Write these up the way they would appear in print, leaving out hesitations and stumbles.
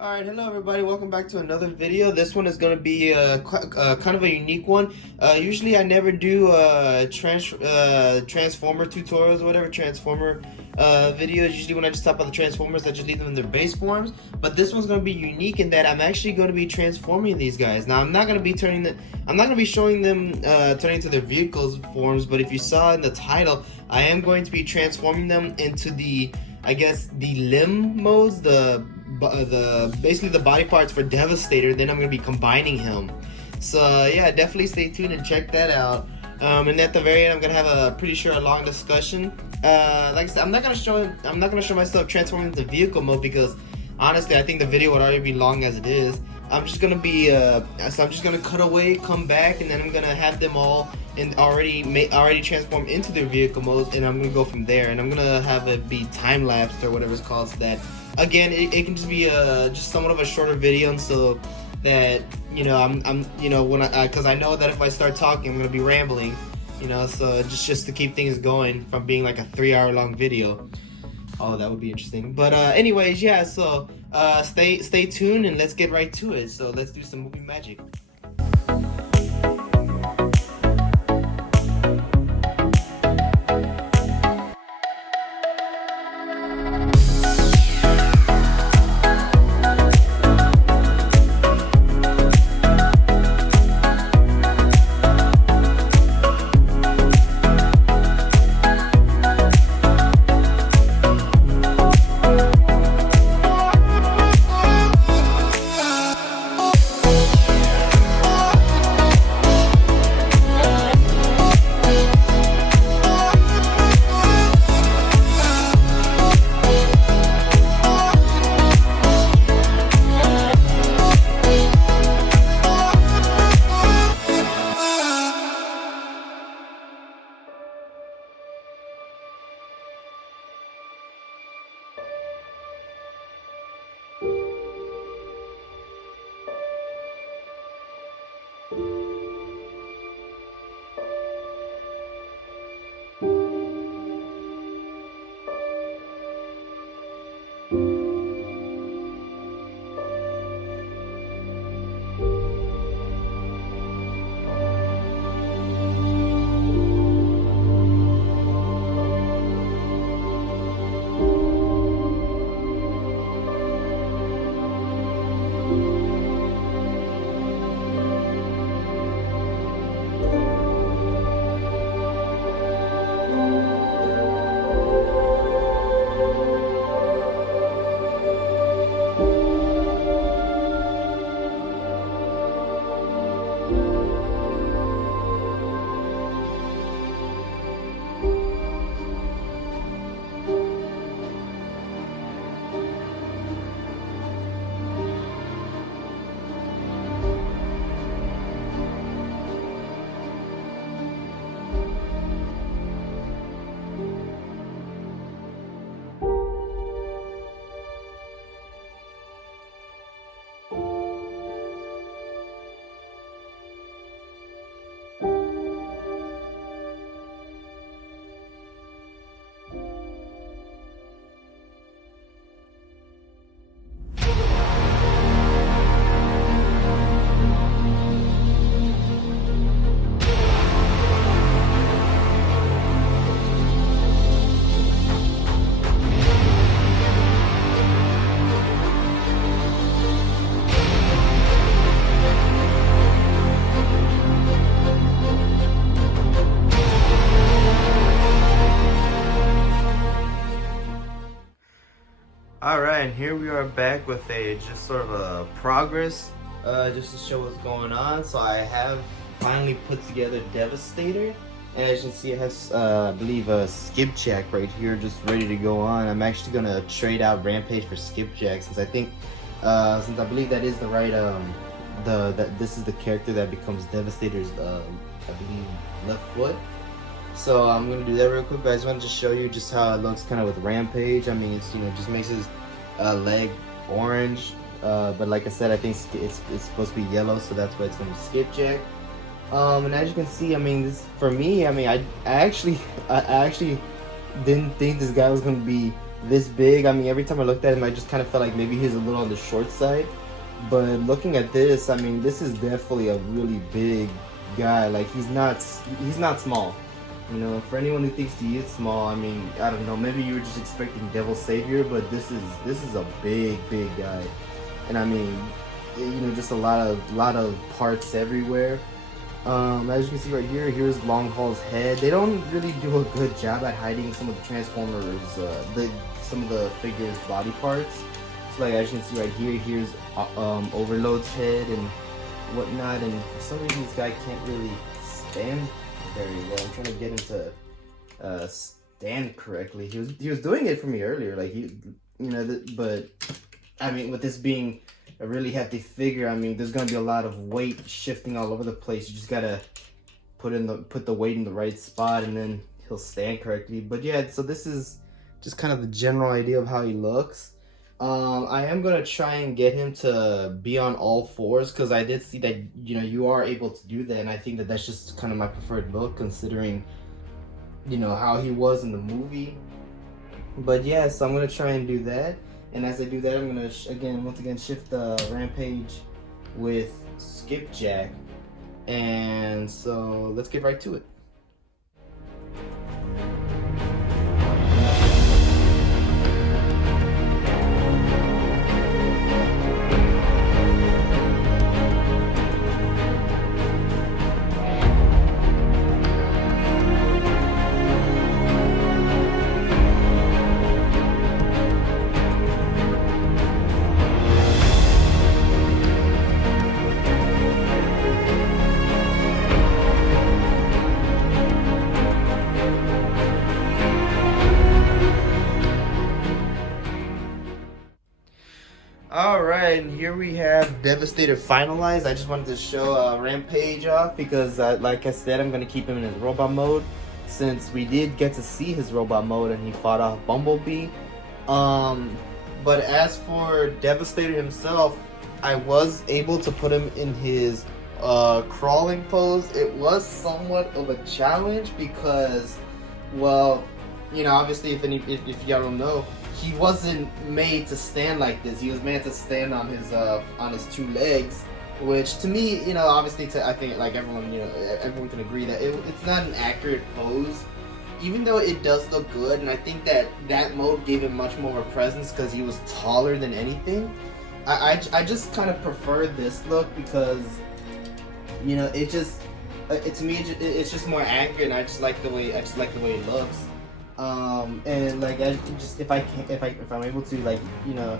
Alright, hello everybody, welcome back to another video. This one is going to be kind of a unique one. Usually I never do Transformer tutorials or whatever, Transformer videos. Usually when I just talk about the Transformers, I just leave them in their base forms. But this one's going to be unique in that I'm actually going to be transforming these guys. Now I'm not going to be showing them turning to their vehicles forms, but if you saw in the title, I am going to be transforming them into the limb modes, basically the body parts for Devastator. Then I'm gonna be combining him. So yeah, definitely stay tuned and check that out. And at the very end, I'm gonna have a long discussion. Like I said, I'm not gonna show myself transforming into vehicle mode because honestly, I think the video would already be long as it is. I'm just gonna cut away, come back, and then I'm gonna have them all and already transform into their vehicle modes, and I'm gonna go from there. And I'm gonna have it be time lapsed or whatever it's called, so that again it can just be just somewhat of a shorter video, and so that because I know that if I start talking, I'm gonna be rambling, so just to keep things going from being like a 3-hour long video. Oh, that would be interesting. But anyways, yeah, so stay tuned and let's get right to it. So let's do some movie magic. Alright, here we are back with just sort of a progress, just to show what's going on. So I have finally put together Devastator, and as you can see it has, I believe, a skipjack right here just ready to go on. I'm actually going to trade out Rampage for skipjack since I believe that is the right, this is the character that becomes Devastator's, I believe, left foot. So I'm gonna do that real quick, but I just want to just show you just how it looks kind of with Rampage. I mean, it's just makes his leg orange, but like I said, I think it's supposed to be yellow, so that's why it's gonna be skipjack. And as you can see, I mean, this for me, I mean, I actually didn't think this guy was gonna be this big. I mean, every time I looked at him, I just kind of felt like maybe he's a little on the short side. But looking at this, I mean, this is definitely a really big guy. Like he's not small. You know, for anyone who thinks he is small, I mean, I don't know. Maybe you were just expecting Devil Savior, but this is a big guy. And I mean, you know, just a lot of parts everywhere. As you can see right here, here's Long Haul's head. They don't really do a good job at hiding some of the Transformers, some of the figures' body parts. So like as you can see right here, here's Overload's head and whatnot. And for some reason, this guy can't really stand very well. I'm trying to get him to stand correctly. He was doing it for me earlier, like he, you know, but I mean, with this being a really hefty figure, I mean, there's gonna be a lot of weight shifting all over the place. You just gotta put the weight in the right spot, and then he'll stand correctly. But yeah, so this is just kind of the general idea of how he looks. I am gonna try and get him to be on all fours, because I did see that, you know, you are able to do that, and I think that that's just kind of my preferred look, considering, you know, how he was in the movie. But yeah, so I'm gonna try and do that. And as I do that, I'm going to, once again, shift the Rampage with Skipjack. And so, let's get right to it. Alright, and here we have Devastator finalized. I just wanted to show Rampage off because, like I said, I'm going to keep him in his robot mode, since we did get to see his robot mode and he fought off Bumblebee. But as for Devastator himself, I was able to put him in his crawling pose. It was somewhat of a challenge because, well, you know, obviously if y'all don't know, he wasn't made to stand like this. He was made to stand on his two legs, which to me, you know, obviously I think like everyone, you know, everyone can agree that it's not an accurate pose, even though it does look good. And I think that mode gave him much more of a presence because he was taller than anything. I just kind of prefer this look because, you know, it just to me it's just more accurate, and I just like the way it looks. And like if I'm able to, like, you know,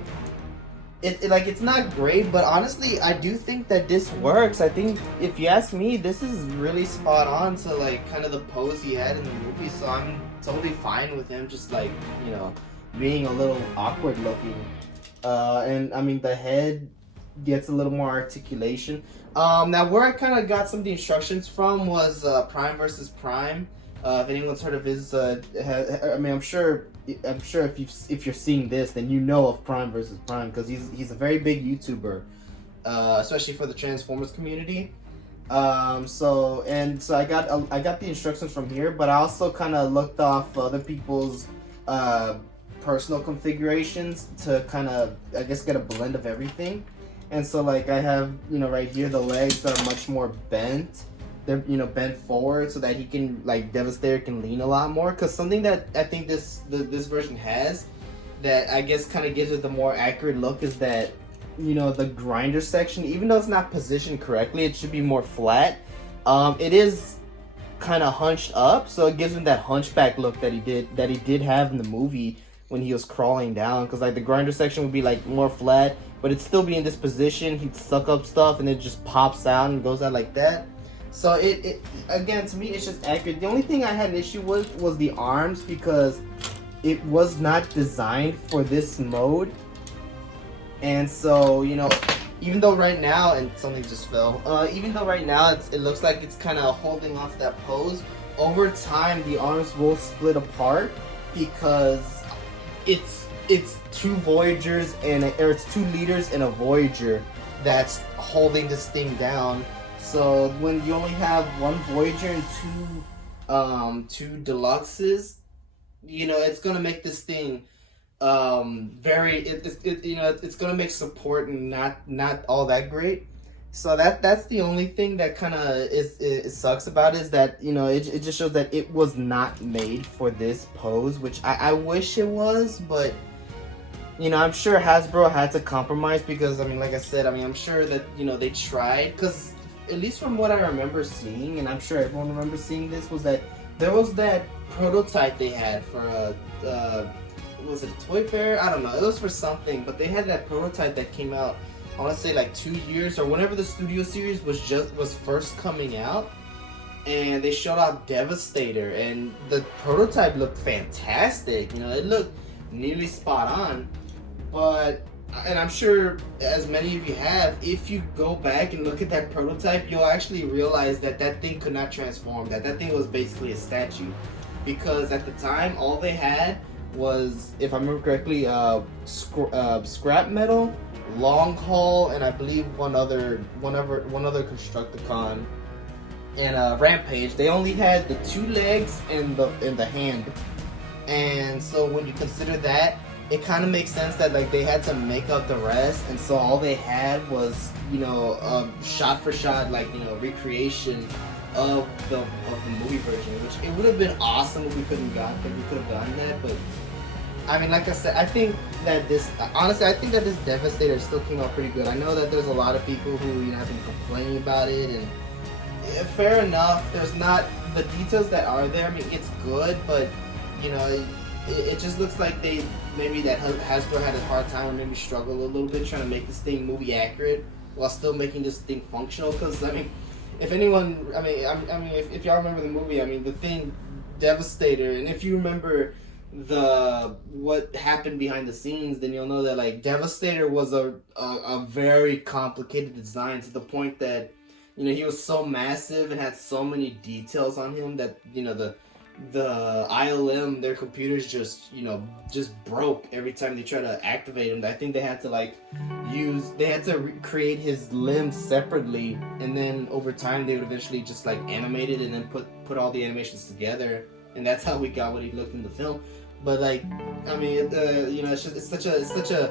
it's not great, but honestly I do think that this works. I think, if you ask me, this is really spot on to like kind of the pose he had in the movie, so I'm totally fine with him just, like, you know, being a little awkward looking. And I mean, the head gets a little more articulation. Now where I kind of got some of the instructions from was Prime versus Prime. If anyone's heard of his, I mean, I'm sure if you're seeing this, then you know of Prime versus Prime, because he's a very big YouTuber, especially for the Transformers community. So I got the instructions from here, but I also kind of looked off other people's personal configurations to kind of, I guess, get a blend of everything. And so, like, I have, you know, right here, the legs are much more bent. They're, you know, bent forward so that he can, like, Devastator can lean a lot more. Because something that I think this version has that I guess kind of gives it the more accurate look is that, you know, the grinder section, even though it's not positioned correctly, it should be more flat. It is kind of hunched up, so it gives him that hunchback look that he did have in the movie when he was crawling down. Because, like, the grinder section would be, like, more flat, but it'd still be in this position. He'd suck up stuff and it just pops out and goes out like that. So it again, to me, it's just accurate. The only thing I had an issue with was the arms, because it was not designed for this mode. And so, you know, even though right now, and something just fell, even though right now it looks like it's kind of holding off that pose, over time the arms will split apart, because it's two Voyagers or it's 2 Leaders and a Voyager that's holding this thing down. So when you only have 1 Voyager and two Deluxes, you know, it's gonna make this thing very it's gonna make support not all that great. So that's the only thing that kind of it sucks about it, is that it just shows that it was not made for this pose, which I wish it was, but I'm sure Hasbro had to compromise, because like I said, I'm sure that they tried, because at least from what I remember seeing, and I'm sure everyone remembers seeing this, was that there was that prototype they had for was it a toy fair? I don't know. It was for something, but they had that prototype that came out, I want to say like 2 years or whenever the Studio Series was first coming out, and they showed off Devastator, and the prototype looked fantastic. It looked nearly spot on. But, and I'm sure as many of you have, if you go back and look at that prototype, you'll actually realize that that thing could not transform. That thing was basically a statue, because at the time all they had was, if I remember correctly, scrap metal, long haul, and I believe one other constructicon, and Rampage. They only had the 2 legs and the hand, and so when you consider that, it kind of makes sense that like they had to make up the rest, and so all they had was shot for shot recreation of the movie version, which it would have been awesome if we could have gotten that. But like I said, I think that this Devastator still came out pretty good. I know that there's a lot of people who have been complaining about it, and fair enough. There's not the details that are there. It's good, but it just looks like Hasbro had a hard time, or maybe struggled a little bit trying to make this thing movie accurate while still making this thing functional. Because if anyone, if y'all remember the movie, the thing Devastator, and if you remember what happened behind the scenes, then you'll know that like Devastator was a very complicated design, to the point that he was so massive and had so many details on him that the ILM, their computers just broke every time they tried to activate him. I think they had to create his limbs separately, and then over time they would eventually just animate it and then put all the animations together, and that's how we got what he looked in the film. But it's such a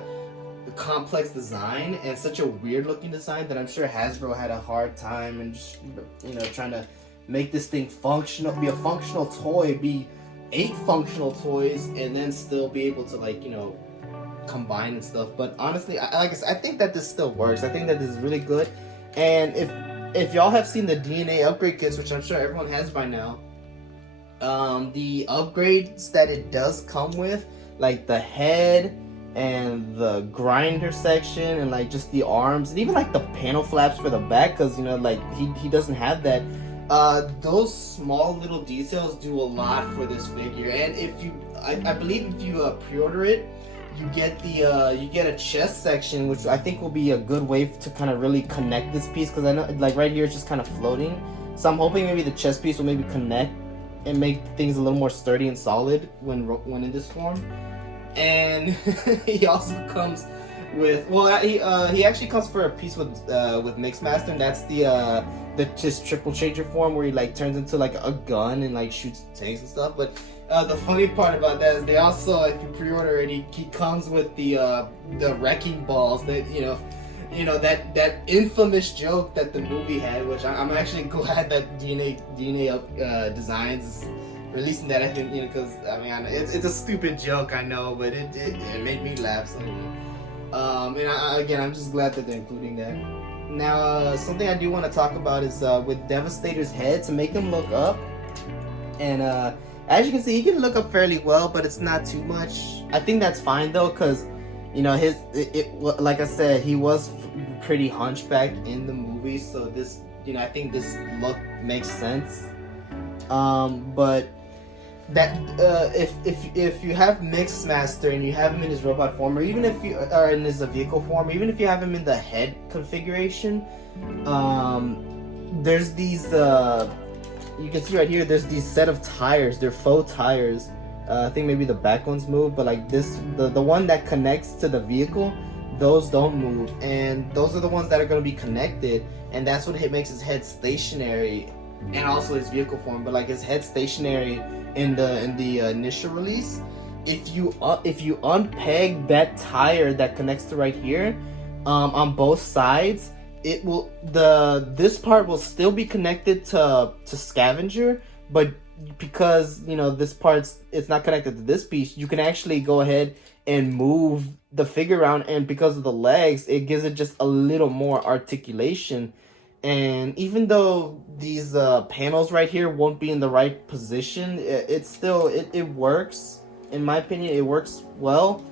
complex design and such a weird looking design that I'm sure Hasbro had a hard time, and just trying to make this thing functional, be a functional toy, be 8 functional toys, and then still be able to combine and stuff. But honestly, I think that this still works. I think that this is really good. And if y'all have seen the DNA upgrade kits, which I'm sure everyone has by now, the upgrades that it does come with, like the head and the grinder section, and just the arms, and even the panel flaps for the back, because he doesn't have that. Those small little details do a lot for this figure. And I believe if you pre-order it, you get a chest section, which I think will be a good way to kind of really connect this piece, because I know right here it's just kind of floating. So I'm hoping maybe the chest piece will maybe connect and make things a little more sturdy and solid when in this form. And he also comes with, he actually comes for a piece with Mixmaster, and that's the just triple changer form, where he turns into a gun and shoots tanks and stuff. But the funny part about that is they also, if you pre-order it, he comes with the wrecking balls that that infamous joke that the movie had, which I'm actually glad that DNA Designs is releasing that. I think because it's a stupid joke, I know, but it made me laugh. So and I'm just glad that they're including that. Now, something I do want to talk about is with Devastator's head, to make him look up. And as you can see, he can look up fairly well, but it's not too much. I think that's fine though, because like I said, he was pretty hunchback in the movie, so this I think this look makes sense. But that if you have Mixmaster and you have him in his robot form, or even if you are in his vehicle form, or even if you have him in the head configuration, there's these you can see right here, there's these set of tires. They're faux tires. I think maybe the back ones move, but the one that connects to the vehicle, those don't move, and those are the ones that are going to be connected, and that's what makes his head stationary, and also his vehicle form. But his head stationary in the initial release, if you unpeg that tire that connects to right here, on both sides, it will this part will still be connected to Scavenger, but because this part's it's not connected to this piece, you can actually go ahead and move the figure around, and because of the legs, it gives it just a little more articulation. And even though these panels right here won't be in the right position, it works. In my opinion, it works well.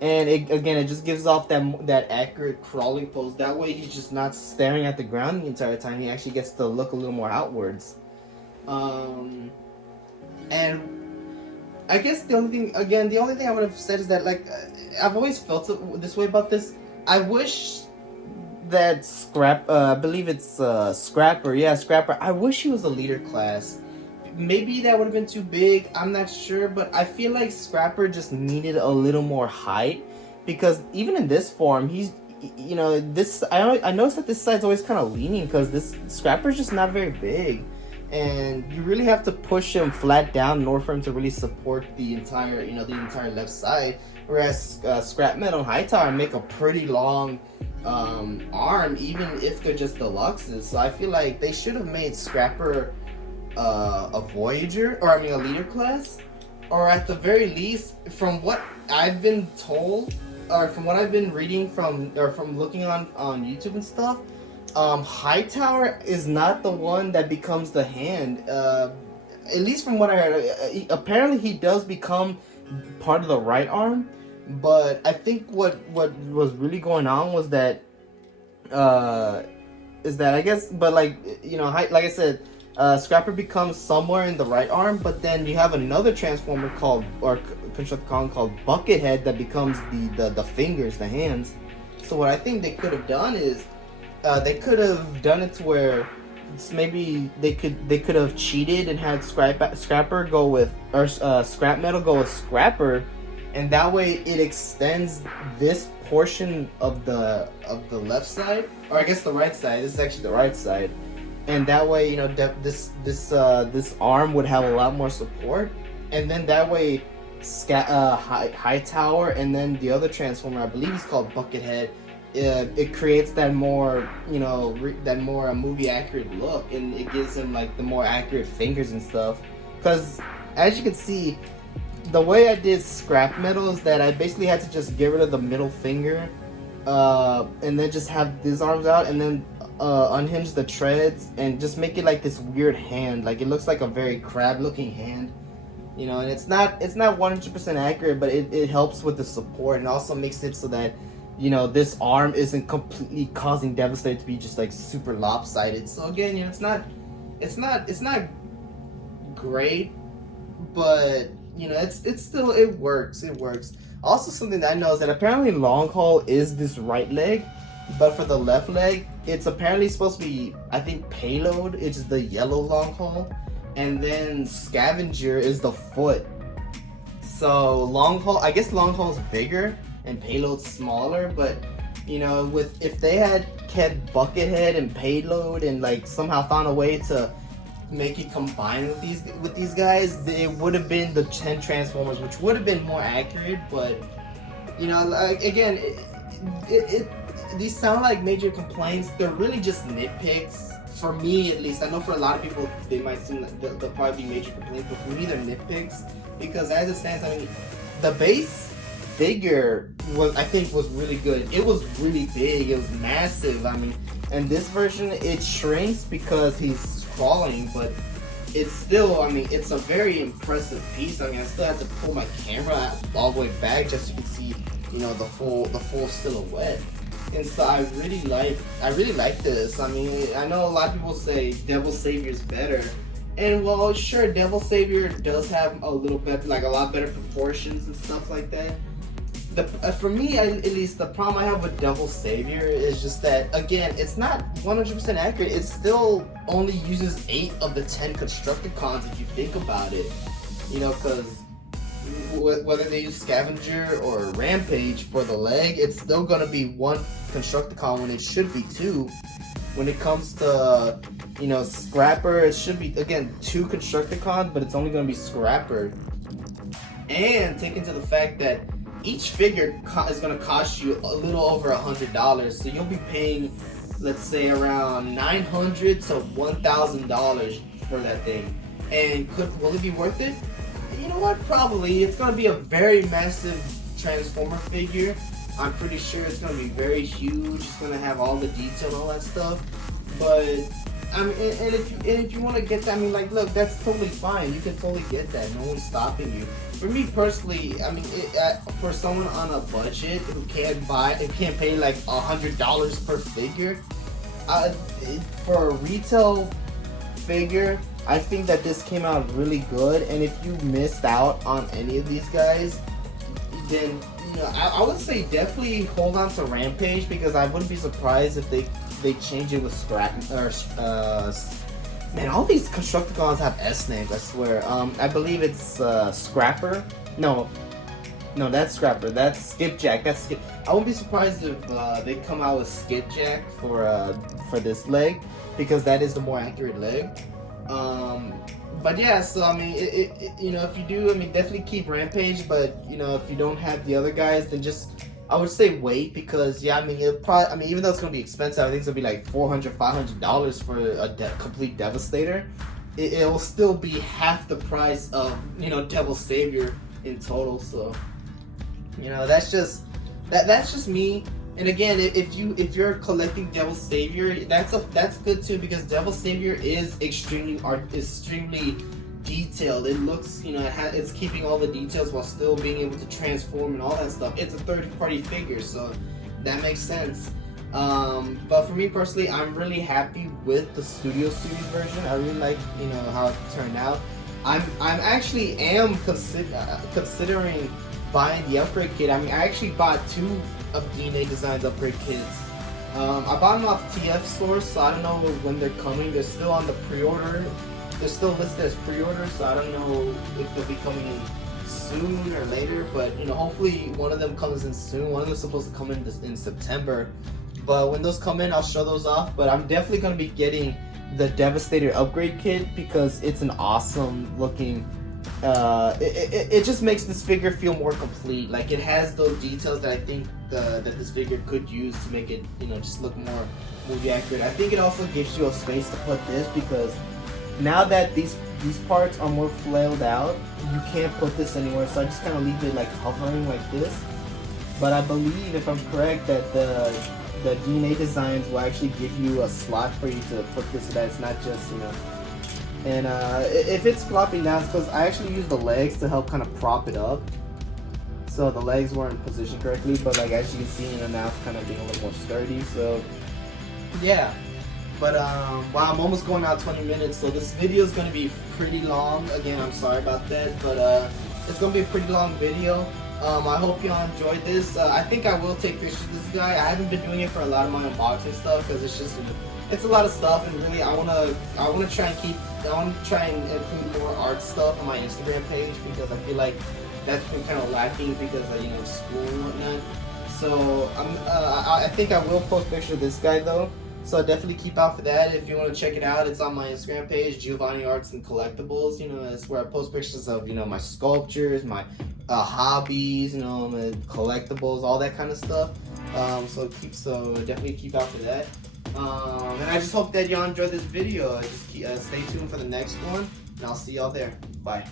And it just gives off that accurate crawling pose. That way he's just not staring at the ground the entire time. He actually gets to look a little more outwards. And I guess the only thing I would have said is that, like, I've always felt this way about this. I wish that I believe it's Scrapper. Yeah, Scrapper. I wish he was a leader class. Maybe that would have been too big. I'm not sure, but I feel like Scrapper just needed a little more height, because even in this form, he's this. I noticed that this side's always kind of leaning because this Scrapper's just not very big, and you really have to push him flat down in order for him to really support the entire left side. Whereas Scrap Metal and Hightower make a pretty long arm, even if they're just deluxes. So I feel like they should have made Scrapper a Voyager, or a leader class, or at the very least, from what I've been told, or from what I've been reading from looking on YouTube and stuff, Hightower is not the one that becomes the hand. At least from what I heard, apparently he does become part of the right arm, but I think what was really going on was that I guess, but like I said, Scrapper becomes somewhere in the right arm, but then you have another transformer constructicon called Buckethead that becomes the fingers, the hands. So what I think they could have done is they could have done it to where maybe they could have cheated and had Scrapper go with, or Scrap Metal go with Scrapper, and that way it extends this portion of the left side, or I guess the right side. This is actually the right side. And that way, this arm would have a lot more support, and then that way, Hightower and then the other transformer, I believe he's called Buckethead. It creates that more, movie accurate look, and it gives him like the more accurate fingers and stuff. Because as you can see, the way I did Scrap Metal is that I basically had to just get rid of the middle finger, and then just have these arms out, and then unhinge the treads and just make it like this weird hand. Like, it looks like a very crab looking hand, and it's not 100% accurate, but it helps with the support, and also makes it so that this arm isn't completely causing Devastator to be just like super lopsided. So again, it's not great, but it's still, it works. Also, something that I know is that apparently long haul is this right leg, but for the left leg, it's apparently supposed to be, I think, Payload, it's the yellow long haul, and then Scavenger is the foot. So long haul, I guess long haul is bigger and Payload's smaller, but if they had kept Buckethead and Payload and like somehow found a way to make it combine with these guys, it would have been the 10 Transformers, which would have been more accurate. But again, these sound like major complaints. They're really just nitpicks. For me, at least. I know for a lot of people, they might seem like they'll probably be major complaints, but for me, they're nitpicks. Because as it stands, I mean, the base figure I think was really good. It was really big. It was massive. I mean, and this version, it shrinks because he's crawling, but it's still, I mean, it's a very impressive piece. I mean, I still had to pull my camera all the way back just so you can see, the full silhouette. And so I really like this. I mean, I know a lot of people say Devil Savior is better, and well, sure, Devil Savior does have a little bit, like a lot better proportions and stuff like that. For me, at least, the problem I have with Devil Savior is just that, again, it's not 100% accurate. It still only uses 8 of the 10 constructicons if you think about it. Because whether they use Scavenger or Rampage for the leg, it's still going to be 1 constructicon when it should be 2. When it comes to, Scrapper, it should be, again, 2 constructicons, but it's only going to be Scrapper. and take into the fact that each figure is going to cost you a little over $100. So you'll be paying, let's say, around $900 to $1,000 for that thing. And will it be worth it? You know what? Probably. It's going to be a very massive Transformer figure. I'm pretty sure it's going to be very huge. It's going to have all the detail and all that stuff. But I mean, and if you want to get that, I mean, like, look, that's totally fine. You can totally get that. No one's stopping you. For me personally, I mean, for someone on a budget who can't pay like $100 per figure, for a retail figure, I think that this came out really good. And if you missed out on any of these guys, then I would say definitely hold on to Rampage, because I wouldn't be surprised if they change it with Scrap or man, all these Constructicons have S names, I swear. I believe it's Scrapper. No, that's Scrapper. That's Skipjack. That's Skip. I wouldn't be surprised if they come out with Skipjack for this leg, because that is the more accurate leg. But yeah, so I mean, if you do, I mean, definitely keep Rampage. But if you don't have the other guys, then just, I would say, wait, because yeah, I mean, even though it's gonna be expensive, I think it's gonna be like $400-$500 for a complete Devastator. It'll still be half the price of Devil Savior in total. So that's just me. And again, if you're collecting Devil Savior, that's good too, because Devil Savior is extremely detailed. It looks, it's keeping all the details while still being able to transform and all that stuff. It's a third-party figure, so that makes sense. But for me personally, I'm really happy with the Studio Series version. I really like how it turned out. I'm actually considering buying the upgrade kit. I mean, I actually bought 2 of DNA Designs upgrade kits. I bought them off TF Source, so I don't know when they're coming. They're still on the pre-order. They're still listed as pre-order, so I don't know if they'll be coming in soon or later. But hopefully one of them comes in soon. One of them is supposed to come in September. But when those come in, I'll show those off. But I'm definitely going to be getting the Devastator upgrade kit, because it's an awesome looking. It just makes this figure feel more complete. Like, it has those details that I think that this figure could use to make it just look more movie accurate. I think it also gives you a space to put this, because now that these parts are more flailed out, you can't put this anywhere. So I just kind of leave it like hovering like this. But I believe, if I'm correct, that the DNA Designs will actually give you a slot for you to put this, so that it's not just and if it's flopping down, it's because I actually used the legs to help kind of prop it up, so the legs weren't positioned correctly. But like, as you can see, now it's kind of being a little more sturdy. So yeah. But wow, I'm almost going out 20 minutes, so this video is going to be pretty long. Again, I'm sorry about that, but it's going to be a pretty long video. I hope y'all enjoyed this. I think I will take pictures of this guy. I haven't been doing it for a lot of my unboxing stuff, because it's just it's a lot of stuff, and really I wanna try and include more art stuff on my Instagram page, because I feel like that's been kind of lacking because of school and whatnot. So I think I will post pictures of this guy though. So definitely keep out for that. If you want to check it out, it's on my Instagram page, Giovanni Arts and Collectibles. That's where I post pictures of my sculptures, my hobbies, my collectibles, all that kind of stuff. So definitely keep out for that. And I just hope that y'all enjoyed this video. Just stay tuned for the next one, and I'll see y'all there. Bye.